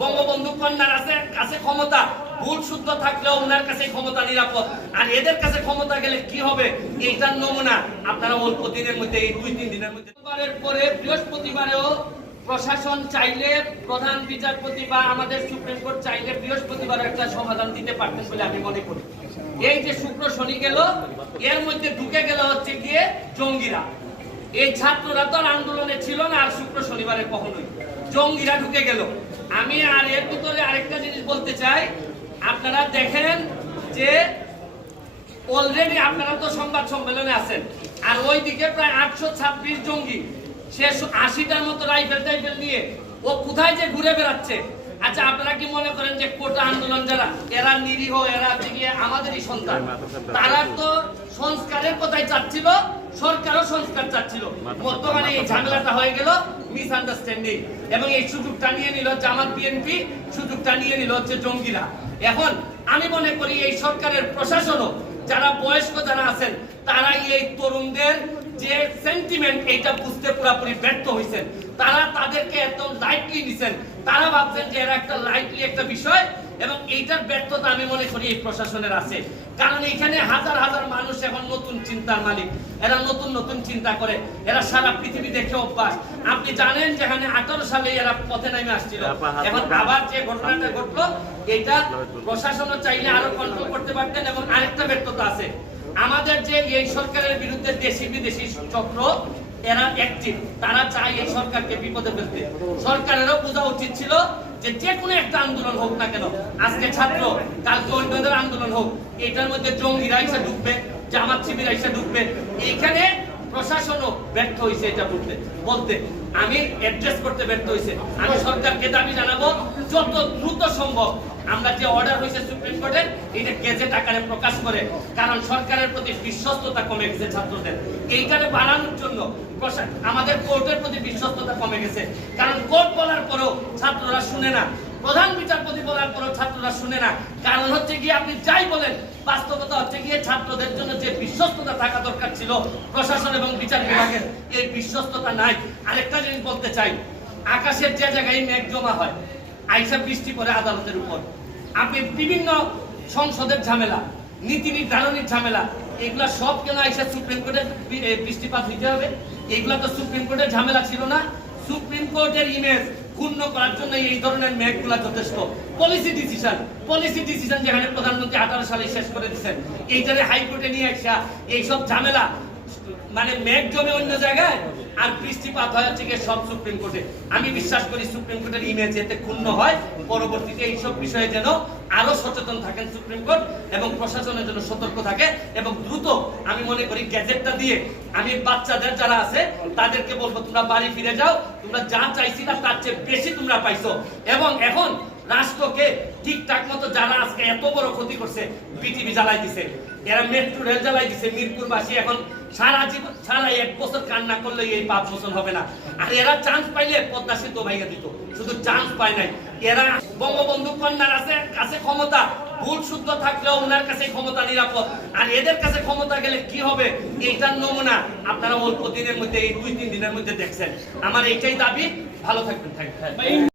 বঙ্গবন্ধু কন্যার আছে, কাছে ক্ষমতা, ভুল শুদ্ধ থাকলেও ওনার কাছে ক্ষমতা নিরাপদ। আর এদের কাছে ক্ষমতা গেলে কি হবে? এইটার নমুনা আপনারা অল্প দিনের মধ্যে, এই দুই, তিন দিনের মধ্যে পরে বৃহস্পতিবারেও প্রশাসন চাইলে প্রধান বিচারপতি বা আমাদের সুপ্রিম কোর্ট চাইলে বৃহস্পতিবার একটা সমাধান দিতে পারতেন বলে আমি মনে করি। এই যে শুক্র শনি গেল, এর মধ্যে ঢুকে গেল হচ্ছে গিয়ে জঙ্গিরা। এই ছাত্ররা তো আন্দোলনে ছিল না আর শুক্র শনিবারে কখনোই। জঙ্গিরা ঢুকে গেল। আমি আর এর ভিতরে আরেকটা জিনিস বলতে চাই। আপনারা দেখেন যে অলরেডি আপনারা তো সংবাদ সম্মেলনে আছেন। আর ওইদিকে প্রায় আটশো ছাব্বিশ জঙ্গি, সে আশিটার মতো রাইফেল টাইফেল নিয়ে ও কোথায় যে ঘুরে বেড়াচ্ছে আচ্ছা আপনারা কি মনে করেন যে কোটা আন্দোলন যারা এরা নিরীহ এরা গিয়ে আমাদেরই সন্তান? তারা তো সংস্কারের কথাই চাচ্ছিল সরকারও সংস্কার চাচ্ছিল। বর্তমানে এই ঝামেলাটা হয়ে গেল মিসআন্ডারস্ট্যান্ডিং এবং এই সুযোগটা নিয়ে নিল জামাত বিএনপি সুযোগটা নিয়ে নিল হচ্ছে জঙ্গিরা। এখন আমি মনে করি এই সরকারের প্রশাসনও যারা বয়স্ক যারা আছেন তারা এই তরুণদের যে সেন্টিমেন্ট এটা বুঝতে পুরোপুরি ব্যর্থ হয়েছেন তারা তাদেরকে এত লাইটলি নিছেন। তারা ভাবছেন যে এরা একটা লাইটলি একটা বিষয় এবং এইটার ব্যর্থতা আমি মনে করি এই প্রশাসনের আছে। কারণ এখানে হাজার হাজার মানুষ এখন নতুন চিন্তার মালিক। এরা নতুন নতুন চিন্তা করে। এরা সারা পৃথিবী দেখে অভ্যাস। আপনি জানেন যেখানে আঠারো সালে এরা পথে নেমে আসছিল। এখন আবার যে ঘটনাটা ঘটলো এটা প্রশাসনও চাইলে আরও কন্ট্রোল করতে পারতেন এবং আরেকটা ব্যর্থতা আছে। আমাদের যে এই সরকারের বিরুদ্ধে দেশি বিদেশি চক্র, এরা অ্যাক্টিভ তারা চায় এই সরকারকে বিপদে ফেলতে। সরকারেরও বোঝা উচিত ছিল যে যে কোনো একটা আন্দোলন হোক না কেন, আজকে ছাত্র, কালকে অন্যদের আন্দোলন হোক, এটার মধ্যে জঙ্গিরা এসে ঢুকবে, জামাত শিবির এসে ঢুকবে। এইখানে প্রশাসনও ব্যর্থ হয়েছে এটা বলতে। বলতে, আমি অ্যাড্রেস করতে ব্যর্থ হয়েছে। আমি সরকারকে দাবি জানাব, যত দ্রুত সম্ভব আমরা যে অর্ডার হয়েছে সুপ্রিম কোর্টের এটা গেজেট আকারে প্রকাশ করে, কারণ সরকারের প্রতি বিশ্বস্ততা কমে গেছে ছাত্রদের। এইখানে বাড়ানোর জন্য আমাদের কোর্টের প্রতি বিশ্বস্ততা কমে গেছে। কারণ কোর্ট বলার পরও ছাত্ররা শুনে না। প্রধান বিচারপতি বলার পরও ছাত্ররা শুনে না। কারণ হচ্ছে গিয়ে আপনি যাই বলেন, বাস্তবতা হচ্ছে গিয়ে ছাত্রদের জন্য যে বিশ্বস্ততা থাকা দরকার ছিল, প্রশাসন এবং বিচার বিভাগের, এই বিশ্বস্ততা নাই। আরেকটা জিনিস বলতে চাই, আকাশের যে জায়গায় মেঘ জমা হয় আইসা বৃষ্টি পড়ে আদালতের উপর। আপনি বিভিন্ন সংসদের ঝামেলা নীতি নির্ধারণের ঝামেলা, এগুলা সব কেন আইসা সুপ্রিম কোর্টের বৃষ্টিপাত হইতে হবে? এগুলা তো সুপ্রিম কোর্টের ঝামেলা ছিল না। সুপ্রিম কোর্টের ইমেজ ক্ষুণ্ণ করার জন্য এই ধরনের মেঘগুলা যথেষ্ট। পলিসি ডিসিশন পলিসি ডিসিশন যেখানে প্রধানমন্ত্রী আঠারো সালে শেষ করে দিচ্ছেন এইটারে হাইকোর্টে নিয়ে আসা এইসব ঝামেলা মানে মেঘ জমে অন্য জায়গায়? আর বৃষ্টিপাত হয় হচ্ছে সব সুপ্রিম কোর্টে। আমি বিশ্বাস করি সুপ্রিম কোর্টের ইমেজ এতে ক্ষুণ্ণ হয়। পরবর্তীতে এইসব বিষয়ে যেন আরও সচেতন থাকেন সুপ্রিম কোর্ট এবং প্রশাসনের জন্য সতর্ক থাকে এবং দ্রুত আমি মনে করি গ্যাজেটটা দিয়ে আমি বাচ্চাদের যারা আছে, তাদেরকে বলব, তোমরা বাড়ি ফিরে যাও, তোমরা যা চাইছিলা তার চেয়ে বেশি তোমরা পাইছো। এবং এখন রাষ্ট্রকে ঠিকঠাক মতো যারা আজকে এত বড় ক্ষতি করছে, পৃথিবী জ্বালাই দিছে। এরা মেট্রো রেল জ্বালাই দিছে, মিরপুরবাসী এখন সারা জীবন সারা এক বছর কান্না করলে এই পাপ মোচন হবে না। আর এরা চান্স পাইলে পদ্মা সেতু ভাইয়া দিত। শুধু চান্স পায় নাই। এরা বঙ্গবন্ধু কন্যার আছে, কাছে ক্ষমতা। ভুল শুদ্ধ থাকলেও ওনার কাছে ক্ষমতা নিরাপদ। আর এদের কাছে ক্ষমতা গেলে কি হবে? এইটার নমুনা আপনারা অল্প দিনের মধ্যে, এই দুই তিন দিনের মধ্যে দেখছেন। আমার এইটাই দাবি। ভালো থাকবেন। থাকবেন